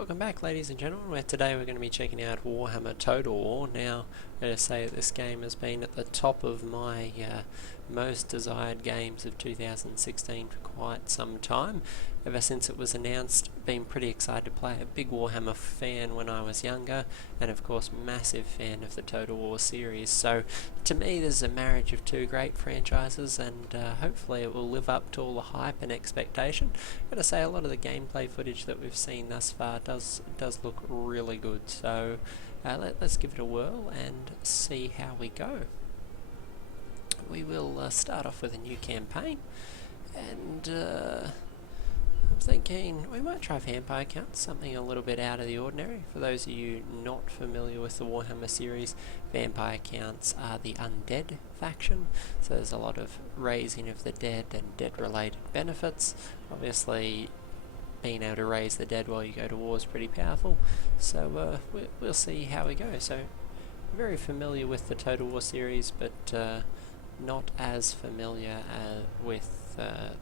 Welcome back, ladies and gentlemen, where today we're going to be checking out Warhammer Total War. Now, I'm going to say that this game has been at the top of my most desired games of 2016 for quite some time. Ever since it was announced, been pretty excited to play. A big Warhammer fan when I was younger, and of course massive fan of the Total War series. So to me this is a marriage of two great franchises, and hopefully it will live up to all the hype and expectation. I've got to say, a lot of the gameplay footage that we've seen thus far does look really good. So let's give it a whirl and see how we go. We will start off with a new campaign, and I'm thinking we might try Vampire Counts, something a little bit out of the ordinary. For those of you not familiar with the Warhammer series, Vampire Counts are the undead faction, so there's a lot of raising of the dead and dead related benefits. Obviously being able to raise the dead while you go to war is pretty powerful, so we'll see how we go. So very familiar with the Total War series, but not as familiar with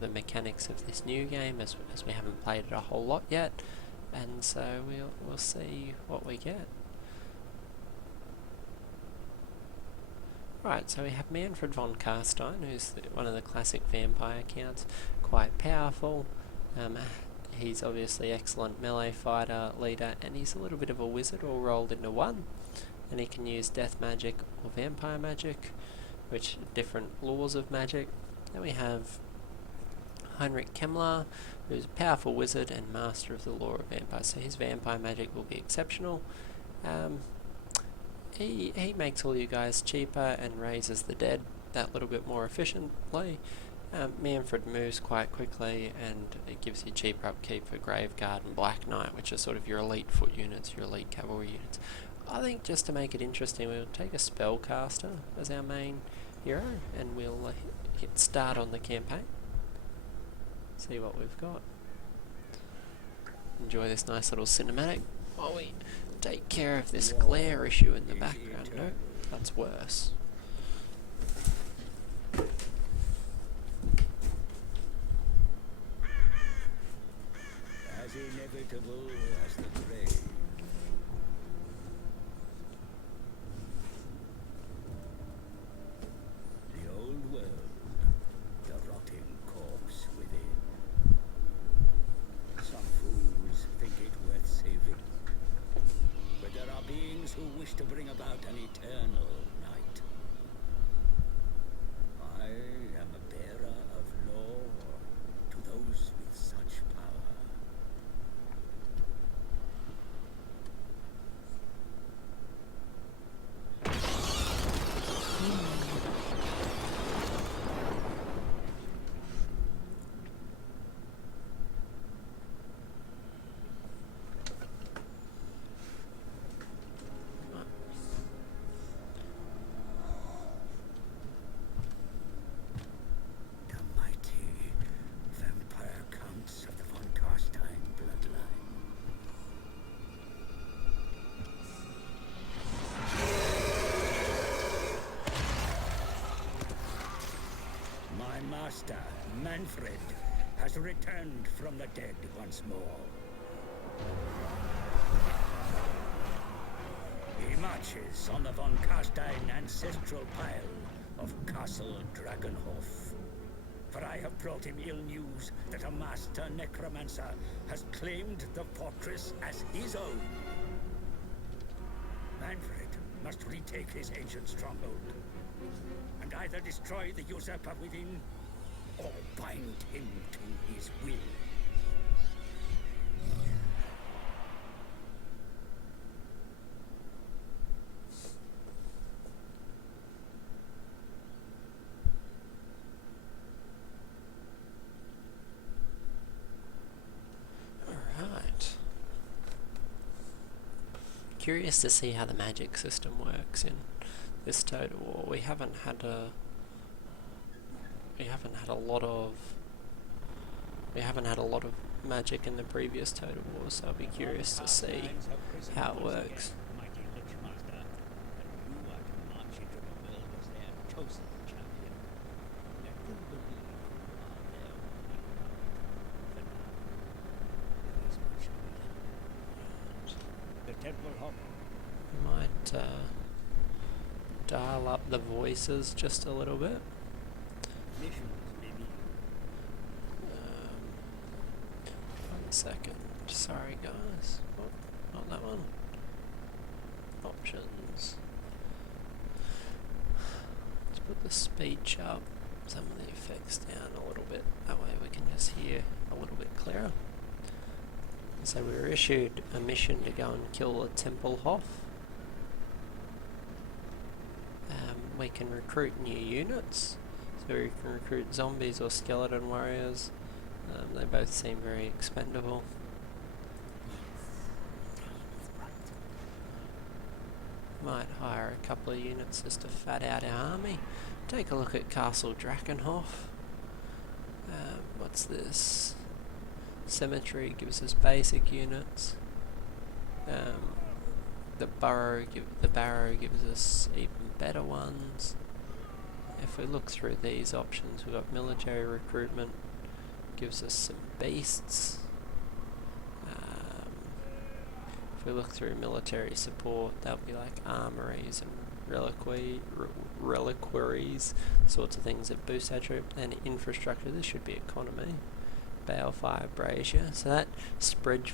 the mechanics of this new game, as we haven't played it a whole lot yet, and so we'll see what we get. Right, so we have Manfred Von Kahr, who's one of the classic vampire counts, quite powerful. He's obviously excellent melee fighter, leader, and he's a little bit of a wizard all rolled into one, and he can use death magic or vampire magic, which are different laws of magic. Then we have Heinrich Kemmler, who's a powerful wizard and master of the law of vampires, so his vampire magic will be exceptional. He makes all you guys cheaper and raises the dead that little bit more efficiently. Manfred moves quite quickly, and it gives you cheaper upkeep for Graveguard and Black Knight, which are sort of your elite foot units, your elite cavalry units. I think just to make it interesting, we'll take a spellcaster as our main hero, and we'll hit start on the campaign. See what we've got. Enjoy this nice little cinematic while we take care of this glare issue in the background. No, that's worse. As inevitable as the grave. The old world, the rotting corpse within. Some fools think it worth saving, but there are beings who wish to bring about an eternal night. I am a bearer of law to those with such power. Vampire Counts of the Von Kahr bloodline. My master, Manfred, has returned from the dead once more. He marches on the Von Kahr ancestral pile of Castle Dragonhof. For I have brought him ill news that a master necromancer has claimed the fortress as his own. Manfred must retake his ancient stronghold, and either destroy the usurper within, or bind him to his will. Curious to see how the magic system works in this Total War. We haven't had a lot of magic in the previous Total War, so I'll be curious to see how it works. temple hop. Might dial up the voices just a little bit. Missions, maybe. 1 second. Sorry guys. Oh, not that one. Options. Let's put the speech up, some of the effects down a little bit. That way we can just hear a little bit clearer. So we were issued a mission to go and kill a temple hoff. We can recruit new units. So we can recruit zombies or skeleton warriors. They both seem very expendable. Might hire a couple of units just to fat out our army. Take a look at Castle Drakenhof. What's this? Cemetery gives us basic units. The barrow gives us even better ones. If we look through these options, we've got military recruitment, gives us some beasts. If we look through military support, that'll be like armories and reliquaries, sorts of things that boost our troop. And infrastructure, this should be economy. Balefire Brazier, so that spreads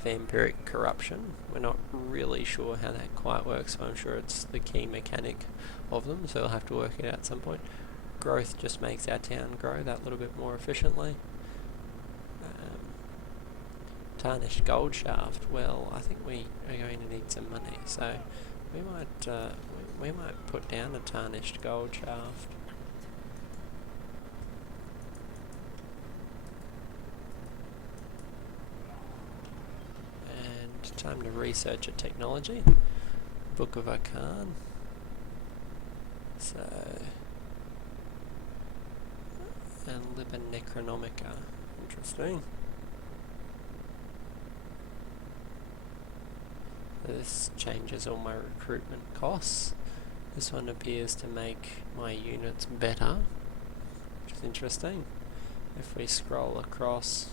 vampiric corruption. We're not really sure how that quite works, so I'm sure it's the key mechanic of them, so we'll have to work it out at some point. Growth just makes our town grow that little bit more efficiently. Tarnished Gold Shaft, well, I think we are going to need some money, so we might put down a Tarnished Gold Shaft. Time to research a technology. Book of Arcane. So, and Liber Necronomica. Interesting. This changes all my recruitment costs. This one appears to make my units better, which is interesting. If we scroll across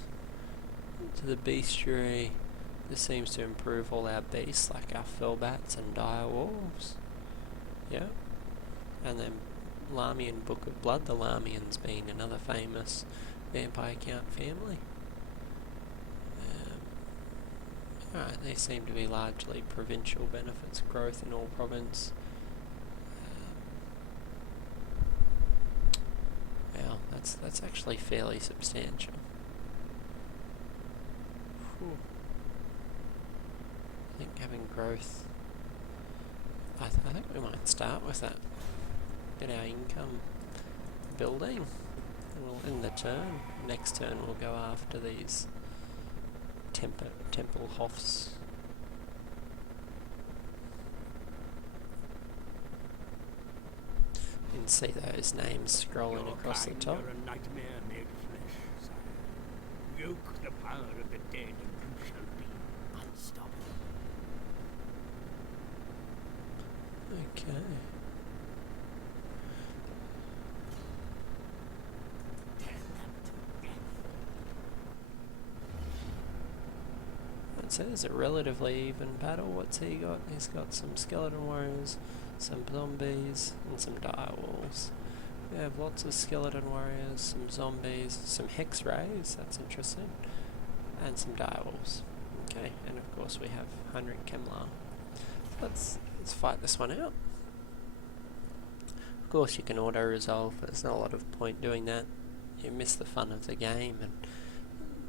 to the bestiary, this seems to improve all our beasts, like our fellbats and direwolves. Yeah. And then Lamian Book of Blood, the Lamians being another famous vampire count family. Alright, they seem to be largely provincial benefits, growth in all province. Well, that's actually fairly substantial. Whew. I think having growth, I think we might start with that. Get our income building, and we'll end the turn. Next turn we'll go after these temple hoffs. You can see those names scrolling across the top. You're a nightmare made flesh, sire. Yoke the power of the dead, and you shall be unstoppable. Okay. So it's a relatively even battle. What's he got? He's got some skeleton warriors, some zombies, and some direwolves. We have lots of skeleton warriors, some zombies, some hex rays, that's interesting, and some direwolves. Okay, and of course we have Heinrich Kemmler. Let's fight this one out. Of course you can auto-resolve, but there's not a lot of point doing that. You miss the fun of the game, and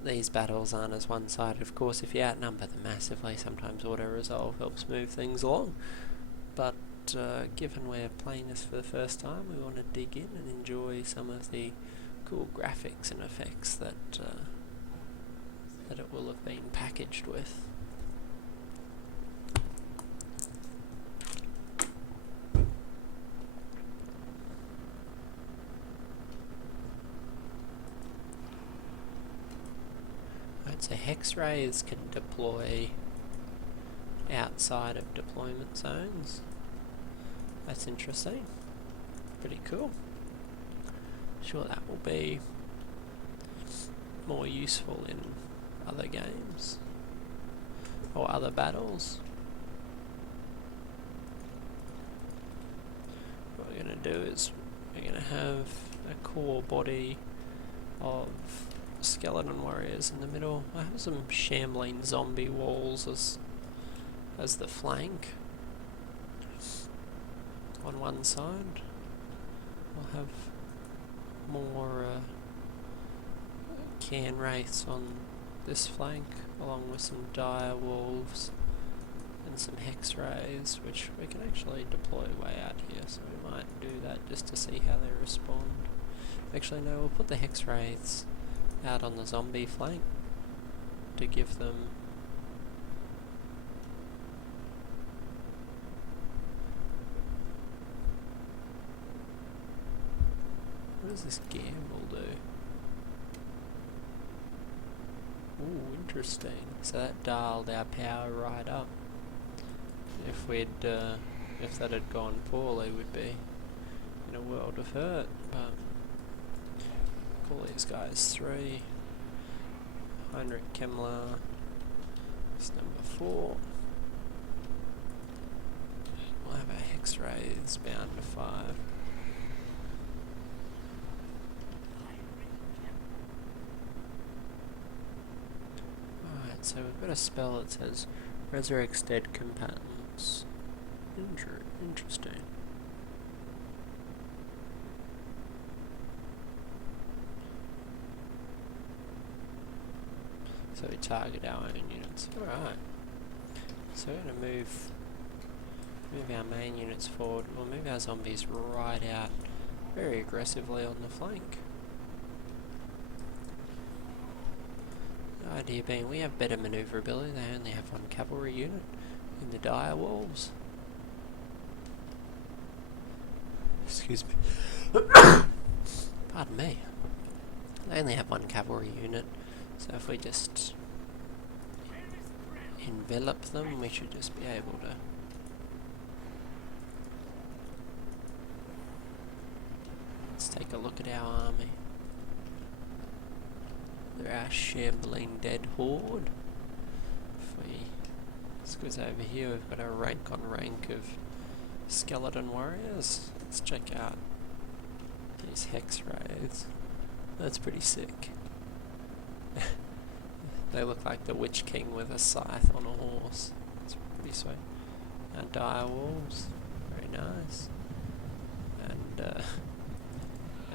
these battles aren't as one-sided. Of course, if you outnumber them massively, sometimes auto-resolve helps move things along. But given we're playing this for the first time, we want to dig in and enjoy some of the cool graphics and effects that it will have been packaged with. So hex rays can deploy outside of deployment zones. That's interesting. Pretty cool. Sure that will be more useful in other games or other battles. going to do is we're going to have a core body of skeleton warriors in the middle. I have some shambling zombie walls as the flank on one side. I'll have more can wraiths on this flank, along with some dire wolves and some hex rays, which we can actually deploy way out here, so we might do that just to see how they respond. Actually no, we'll put the hex wraiths out on the zombie flank to give them what does this gamble do? Ooh, interesting. So that dialed our power right up. If that had gone poorly, we'd be in a world of hurt. But call these guys 3. Heinrich Kemmler is number 4. We'll have our hex rays bound to 5. Alright, so we've got a spell that says Resurrects Dead Combatants. Interesting. So we target our own units. Alright. So we're going to move our main units forward. We'll move our zombies right out very aggressively on the flank. The idea being we have better manoeuvrability. They only have 1 cavalry unit in the dire wolves. Excuse me. Pardon me. They only have 1 cavalry unit, so if we just envelop them, we should just be able to let's take a look at our army. They're our shambling dead horde. If we squeeze over here, we've got a rank on rank of skeleton warriors. Let's check out these hex wraiths. That's pretty sick. They look like the Witch King with a scythe on a horse. It's pretty sweet. Our dire wolves, very nice. And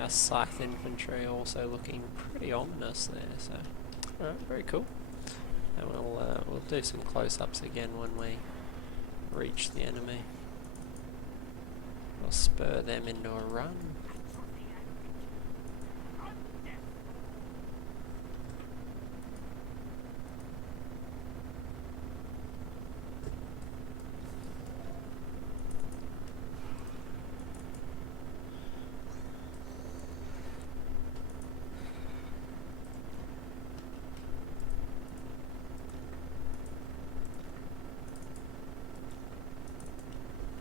our scythe infantry also looking pretty ominous there. So, alright, very cool. And we'll do some close-ups again when we reach the enemy. We'll spur them into a run.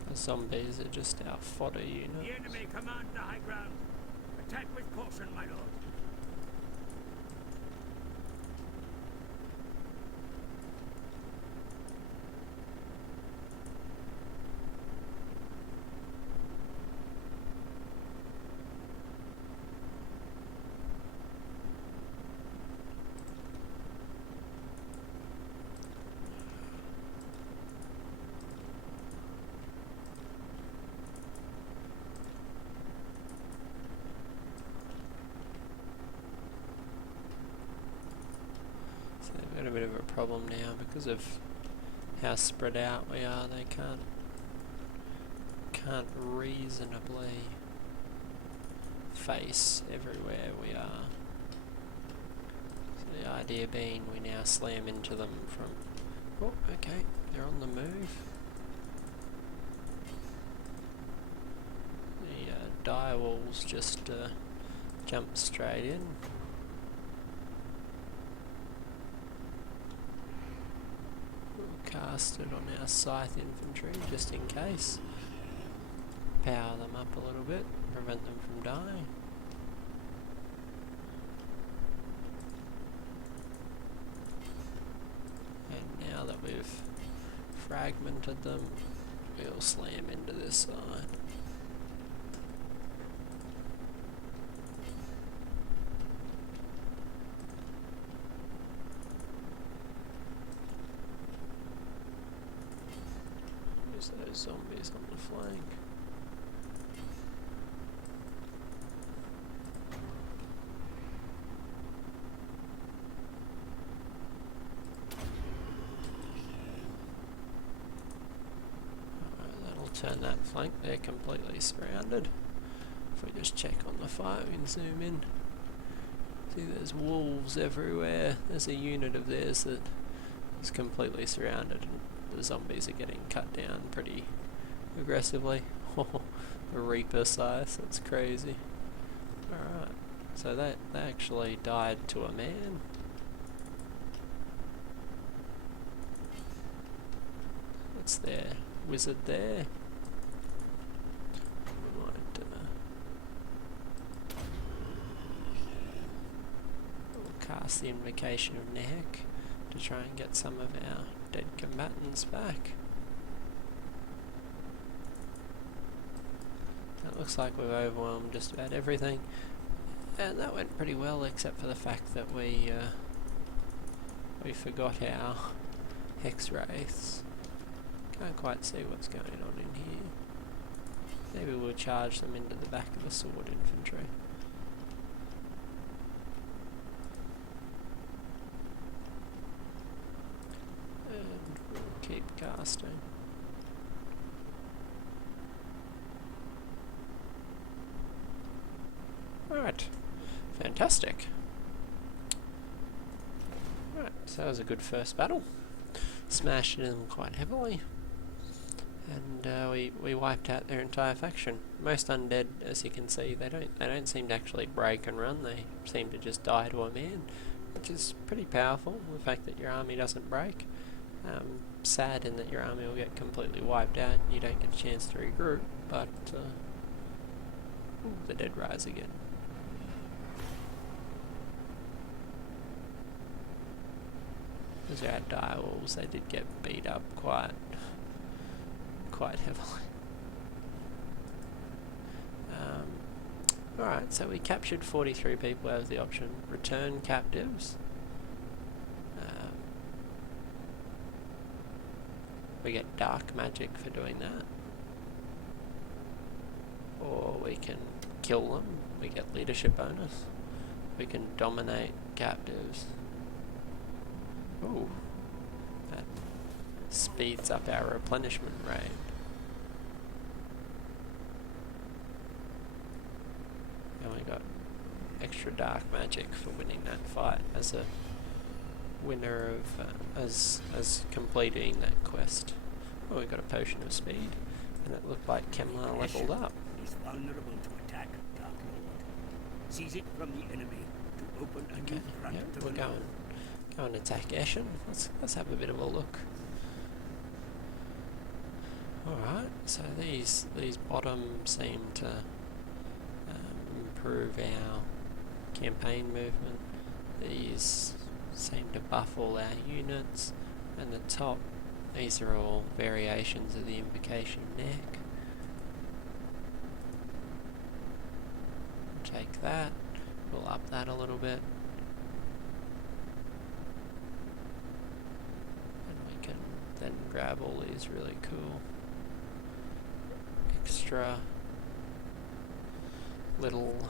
The zombies are just our fodder units. The enemy command the high ground. Attack with caution, my lord. They've got a bit of a problem now because of how spread out we are. They can't reasonably face everywhere we are. So the idea being we now slam into them from... Oh, okay, they're on the move. The dire wolves just jump straight in. Cast it on our scythe infantry just in case. Power them up a little bit, prevent them from dying. And now that we've fragmented them, we'll slam into this side. use those zombies on the flank. Alright, that'll turn that flank. They're completely surrounded. If we just check on the fire, we can zoom in. See, there's wolves everywhere. There's a unit of theirs that is completely surrounded, and the zombies are getting cut down pretty aggressively. The Reaper size, that's crazy. Alright, so they actually died to a man. What's their wizard there? We might we'll cast the Invocation of Nehek to try and get some of our dead combatants back. It looks like we've overwhelmed just about everything, and that went pretty well, except for the fact that we forgot our hex wraiths. Can't quite see what's going on in here. Maybe we'll charge them into the back of the sword infantry. And we'll keep casting. Alright, fantastic. Alright, so that was a good first battle. Smashed them quite heavily. And we wiped out their entire faction. Most undead, as you can see, they don't seem to actually break and run. They seem to just die to a man, which is pretty powerful. The fact that your army doesn't break. Sad in that your army will get completely wiped out. You don't get a chance to regroup, but the dead rise again. Those are our direwolves. They did get beat up quite heavily. Alright, so we captured 43 people out of the option. Return captives. We get dark magic for doing that. Or we can kill them. We get leadership bonus. We can dominate captives. Ooh, that speeds up our replenishment rate. And we got extra dark magic for winning that fight as a winner of as completing that quest. Oh, we got a potion of speed, and it looked like Kemlar leveled up. Is vulnerable to attack, Dark Lord. Seize it from the enemy to open a new front Yep, to we're another. Go and attack Eshin. Let's have a bit of a look. Alright, so these bottoms seem to improve our campaign movement. These seem to buff all our units, and the top, these are all variations of the Invocation of Nehek. Take that, we'll up that a little bit. Then grab all these really cool extra little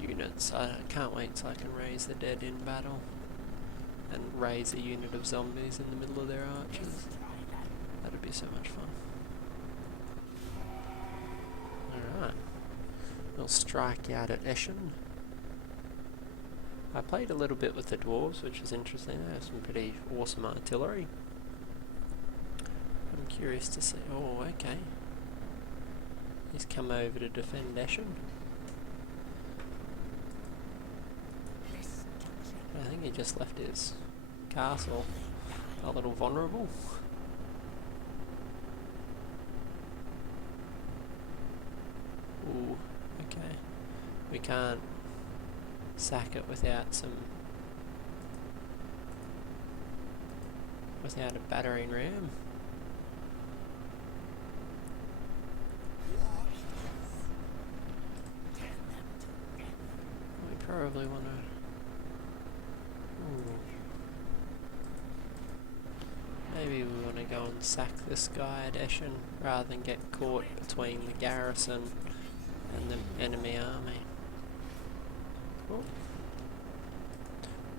units. I can't wait till I can raise the dead in battle and raise a unit of zombies in the middle of their archers. That'd be so much fun. Alright, we'll strike out at Eshin. I played a little bit with the dwarves, which is interesting. They have some pretty awesome artillery. I'm curious to see. Oh, okay. He's come over to defend Eshin. I think he just left his castle a little vulnerable. Ooh, okay. We can't sack it without a battering ram. We probably want to Maybe we want to go and sack this guy at Eschen rather than get caught between the garrison and the enemy army. Oh.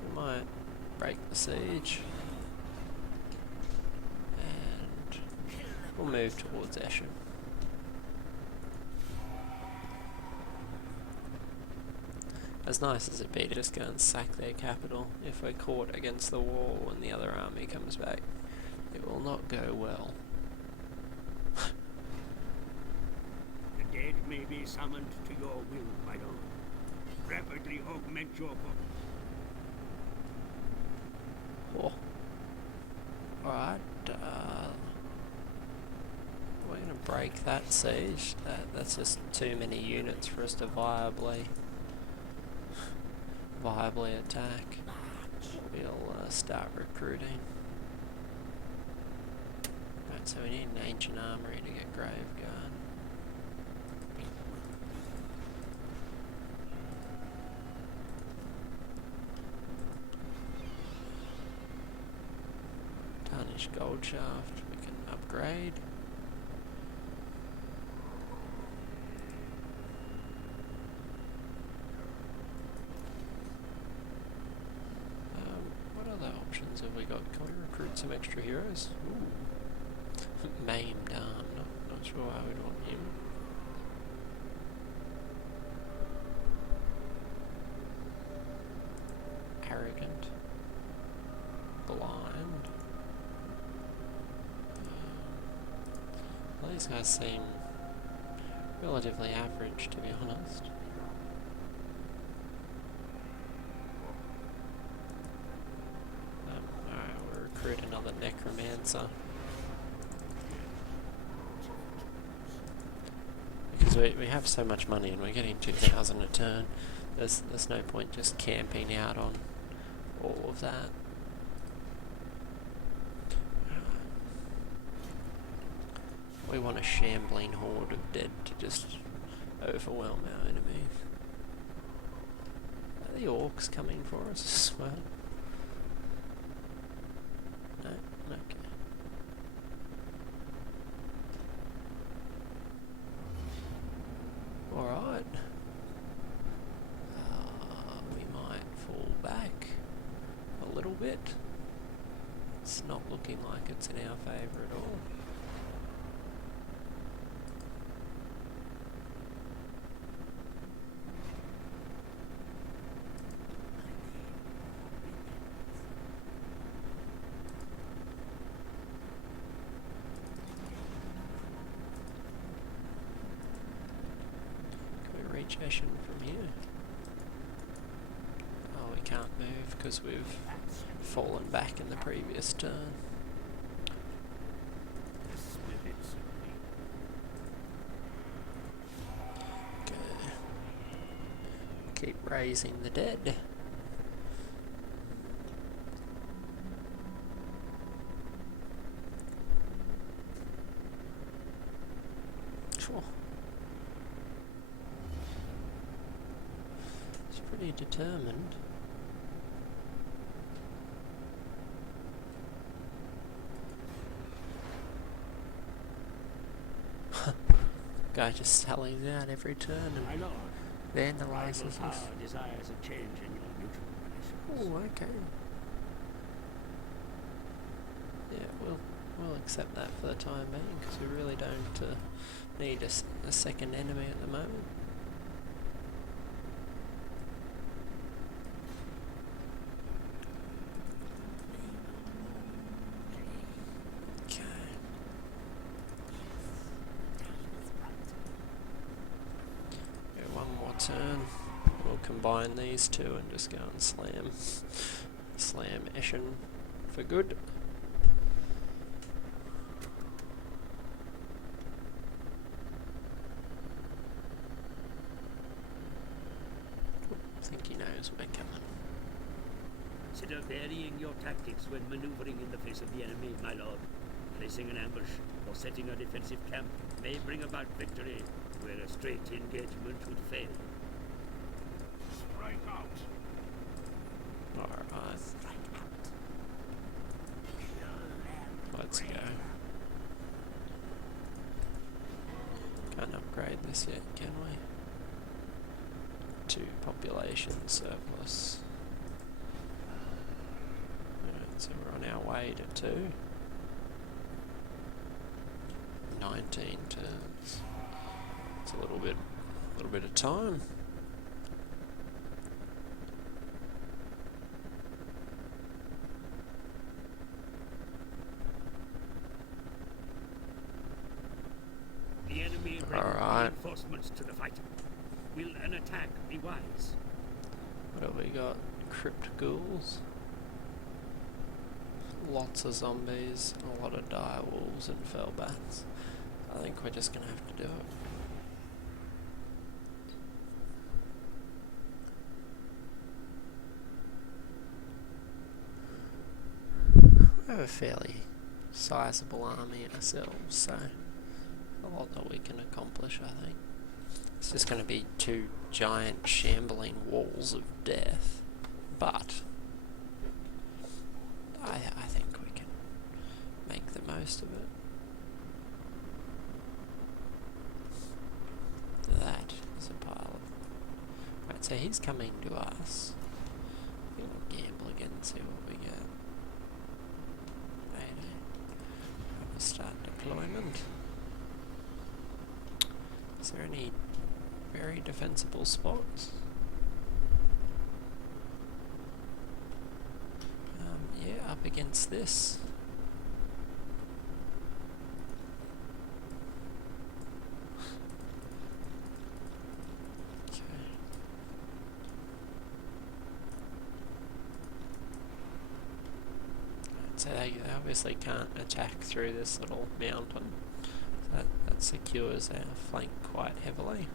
We might break the siege. And we'll move towards Eschen. As nice as it'd be to just go and sack their capital, if we're caught against the wall when the other army comes back, it will not go well. The dead may be summoned to your will, my lord. Rapidly augment your book. Oh. Alright, we're going to break that siege. That's just too many units for us to viably attack. We'll start recruiting. Right, so we need an ancient armory to get Graveguard. Tarnished gold shaft we can upgrade. What other options have we got? Can we recruit some extra heroes? Ooh. Maimed arm, not sure why we'd want him. Arrogant. Blind. Well, these guys seem relatively average, to be honest. Alright, we'll recruit another necromancer. Because we have so much money and we're getting 2,000 a turn, there's no point just camping out on all of that. We want a shambling horde of dead to just overwhelm our enemies. Are the orcs coming for us as well? No? Okay. Alright. We might fall back a little bit. It's not looking like it's in our favour at all. Eschen from here. Oh, we can't move because we've fallen back in the previous turn. Okay. Keep raising the dead. Sure. Pretty determined. Guy just sallies out every turn and vandalises us. Desires a change in your mutual relations. Oh, okay. Yeah, we'll accept that for the time being because we really don't need a second enemy at the moment. Turn. We'll combine these two and just go and slam Eschen for good. I think he knows we're coming. Consider varying your tactics when maneuvering in the face of the enemy, my lord. Placing an ambush or setting a defensive camp may bring about victory where a straight engagement would fail. Strike out. Alright. let's go. Can't upgrade this yet, can we? 2 population surplus. Alright, so we're on our way to 2. 19 turns. It's a little bit of time. The enemy bring reinforcements to the fight. Will an attack be wise? What have we got? Crypt ghouls. Lots of zombies, a lot of dire wolves and fell bats. I think we're just gonna have to do it. We have a fairly sizable army ourselves, so a lot that we can accomplish, I think. It's just going to be 2 giant shambling walls of death, but I think we can make the most of it. That is a pile of... Right, so he's coming to us. We'll gamble again and see what we get. Start deployment. Is there any very defensible spots? Yeah, up against this. Okay. So they obviously can't attack through this little mountain. So that secures our flank quite heavily.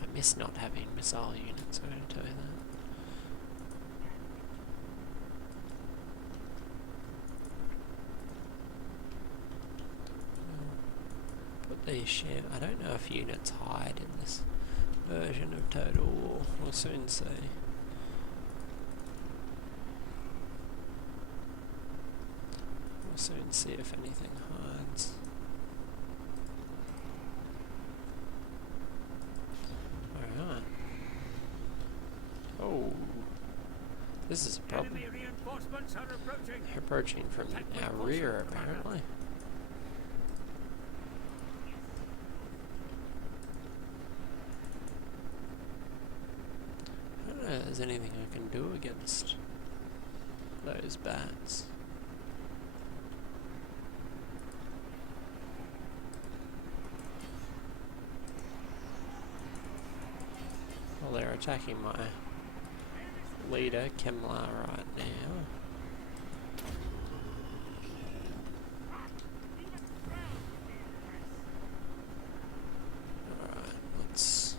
I miss not having missile units, I'm going to tell you that. Put these I don't know if units hide in this version of Total War. We'll soon see. Soon see if anything hides. Alright. Oh. This is a problem. Enemy reinforcements are approaching. They're approaching from our rear, apparently. I don't know if there's anything I can do against those bats. Well, they're attacking my leader, Kemlar, right now. Alright, let's...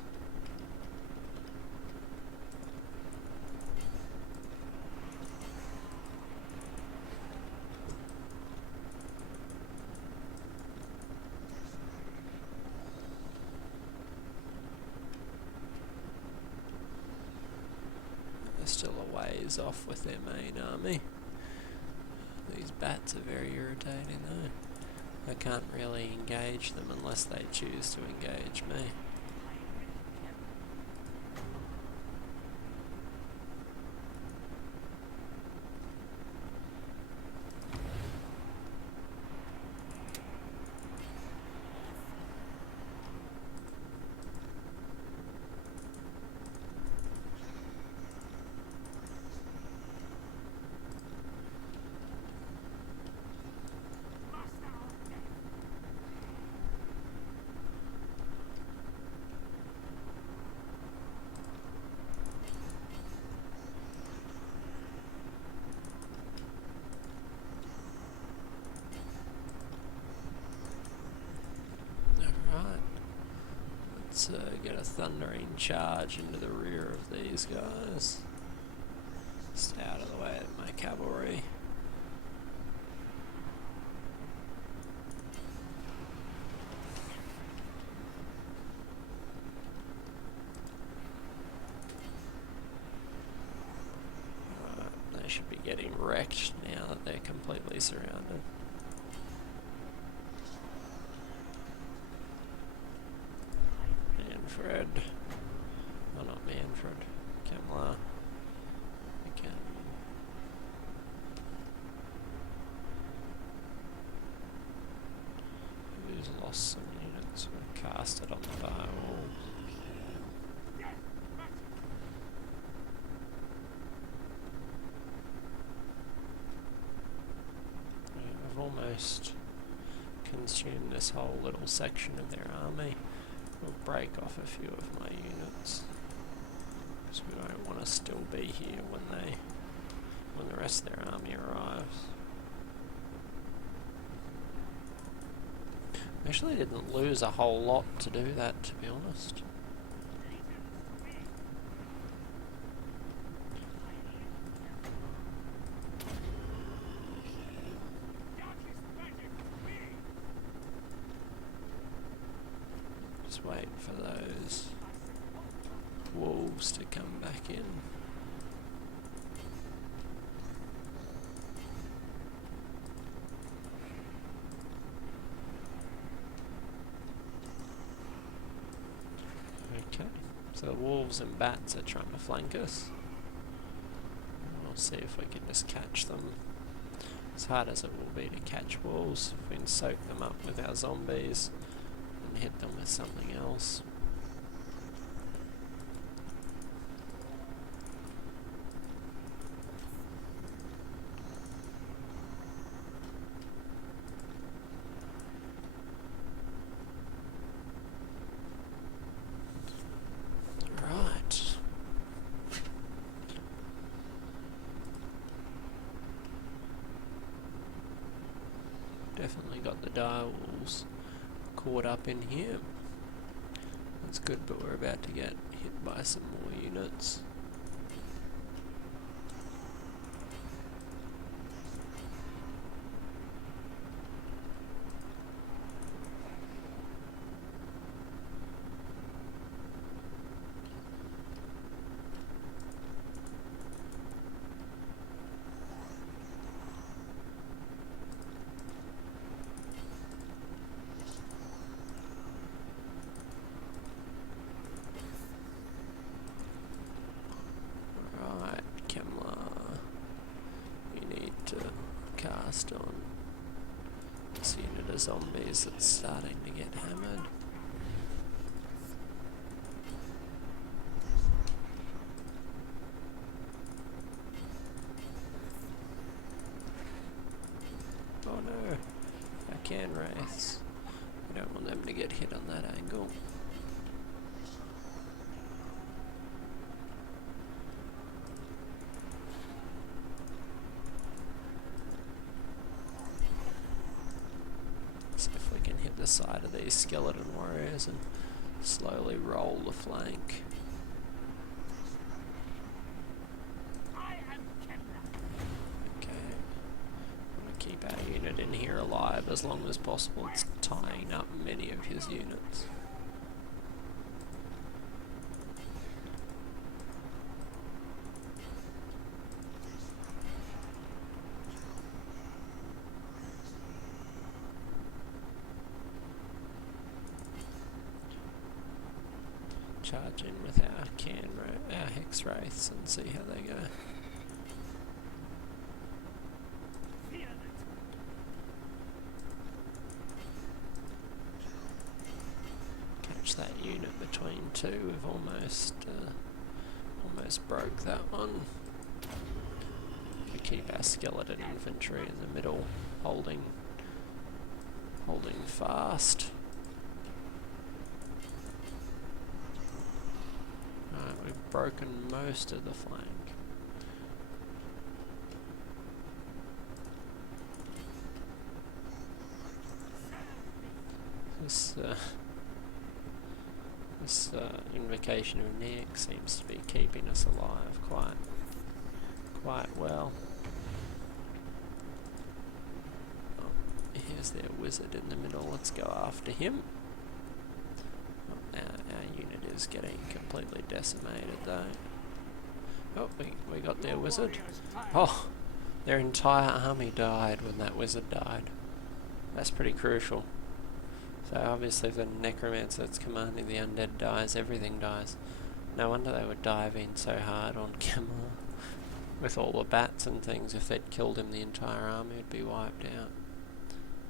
Still a ways off with their main army. These bats are very irritating though. I can't really engage them unless they choose to engage me. Let's get a thundering charge into the rear of these guys. Stay out of the way of my cavalry. Alright, they should be getting wrecked now that they're completely surrounded. Manfred. Oh, not Manfred. Kamla. Again. Who's lost some units? We're casted on the dire walls. I've almost consumed this whole little section of their army. We'll break off a few of my units, because we don't want to still be here when the rest of their army arrives. Actually didn't lose a whole lot to do that, to be honest. Just wait for those wolves to come back in. Okay, so the wolves and bats are trying to flank us. We'll see if we can just catch them. As hard as it will be to catch wolves, if we can soak them up with our zombies and hit them with something else. Right. Definitely got the dire wolves caught up in here. That's good, but we're about to get hit by some more units. Cast on this unit of zombies that's starting to get hammered. Oh no, our can wraiths. We don't want them to get hit on that angle. See if we can hit the side of these skeleton warriors and slowly roll the flank. Okay, I want to keep our unit in here alive as long as possible. It's tying up many of his units. Charge in with our hex wraiths and see how they go. Catch that unit between two. We've almost broke that one. We keep our skeleton infantry in the middle, holding fast. We've broken most of the flank. This invocation of Nick seems to be keeping us alive quite well. Oh, here's their wizard in the middle. Let's go after him. Our unit is getting completely decimated though. Oh, we got their wizard. Oh, Their entire army died when that wizard died. That's pretty crucial. So obviously if the necromancer that's commanding the undead dies, everything dies. No wonder they would dive in so hard on Kemlar. With all the bats and things, if they'd killed him, the entire army would be wiped out.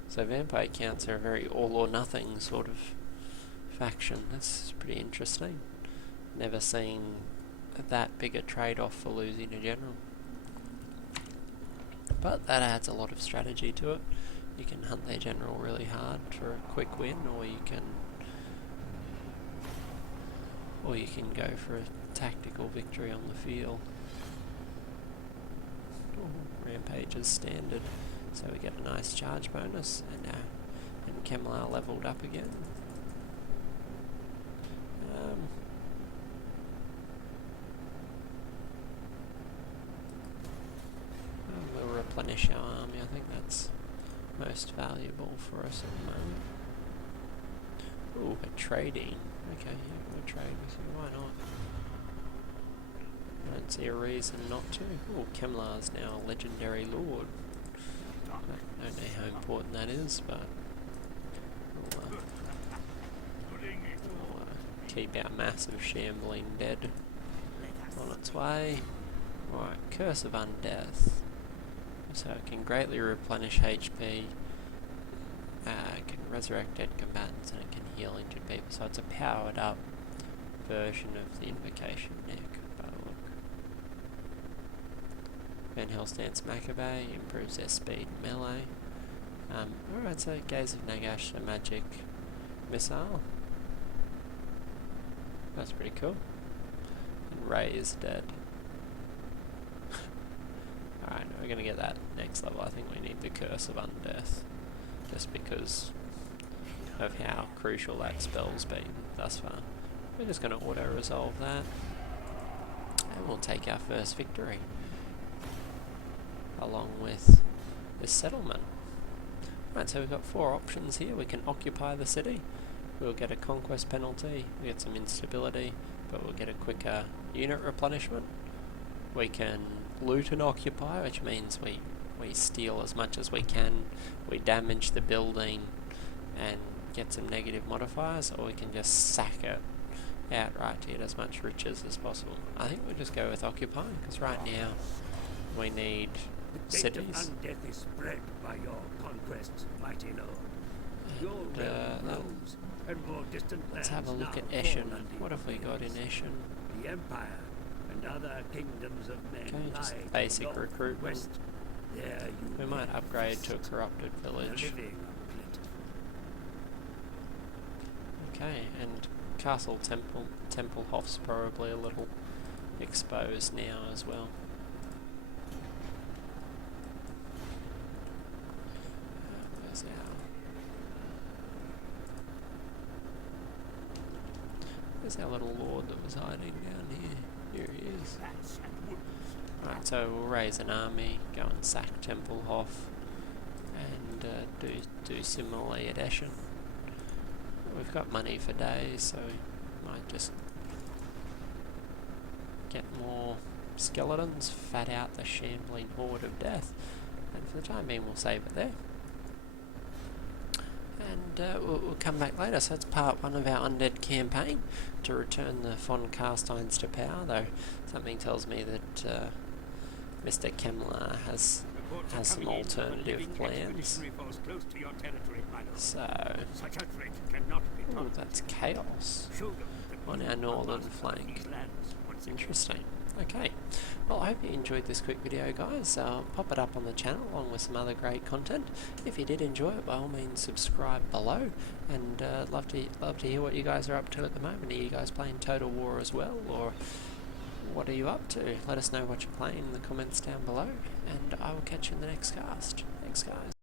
So Vamipre Counts are a very all or nothing sort of faction. That's pretty interesting. Never seen that big a trade-off for losing a general. But that adds a lot of strategy to it. You can hunt their general really hard for a quick win, or you can go for a tactical victory on the field. Rampage is standard, so we get a nice charge bonus, and Kemlar leveled up again. We'll replenish our army. I think that's most valuable for us at the moment. Ooh, but trading. Okay, yeah, we'll trade with you. Why not? I don't see a reason not to. Oh, Kemlar's now a legendary lord. I don't know how important that is, but we'll keep our massive shambling dead on its way. Alright, Curse of Undeath. So it can greatly replenish HP, can resurrect dead combatants, and it can heal injured people. So it's a powered up version of the Invocation deck. Van Helsdance Maccabee improves their speed melee. Alright, so Gaze of Nagash, a magic missile. That's pretty cool. And Ray is dead. Alright, we're going to get that next level. I think we need the Curse of Undeath, just because of how crucial that spell's been thus far. We're just going to auto-resolve that, and we'll take our first victory, along with this settlement. Right, so we've got 4 options here. We can occupy the city, we'll get a conquest penalty, we get some instability, but we'll get a quicker unit replenishment. We can loot and occupy, which means we steal as much as we can, we damage the building and get some negative modifiers, or we can just sack it outright to get as much riches as possible. I think we'll just go with occupying, because right now we need cities. Undeath is spread by your conquests, mighty lord. Your realm grows, and more distant lands Let's have a look now at Eshin. fall under What have we got in Eshin? The Empire and other kingdoms of men Okay, just lie to basic north and recruitment. west. There you We might upgrade to a corrupted village. living plentiful. Okay, and Castle Tempelhof's probably a little exposed now as well. Where's our little lord that was hiding down here? Here he is. Right, so we'll raise an army, go and sack Tempelhof, and do similarly at Eshin. We've got money for days, so we might just get more skeletons, fat out the shambling horde of death, and for the time being we'll save it there. And we'll come back later. So that's part 1 of our undead campaign, to return the Von Kahr to power, though something tells me that Mr. Kemlar has some alternative plans. So, ooh, that's chaos on our northern flank. Interesting. Okay, well I hope you enjoyed this quick video, guys. Pop it up on the channel along with some other great content. If you did enjoy it, by all means subscribe below, and love to hear what you guys are up to at the moment. Are you guys playing Total War as well, or what are you up to? Let us know what you're playing in the comments down below, and I will catch you in the next cast. Thanks, guys.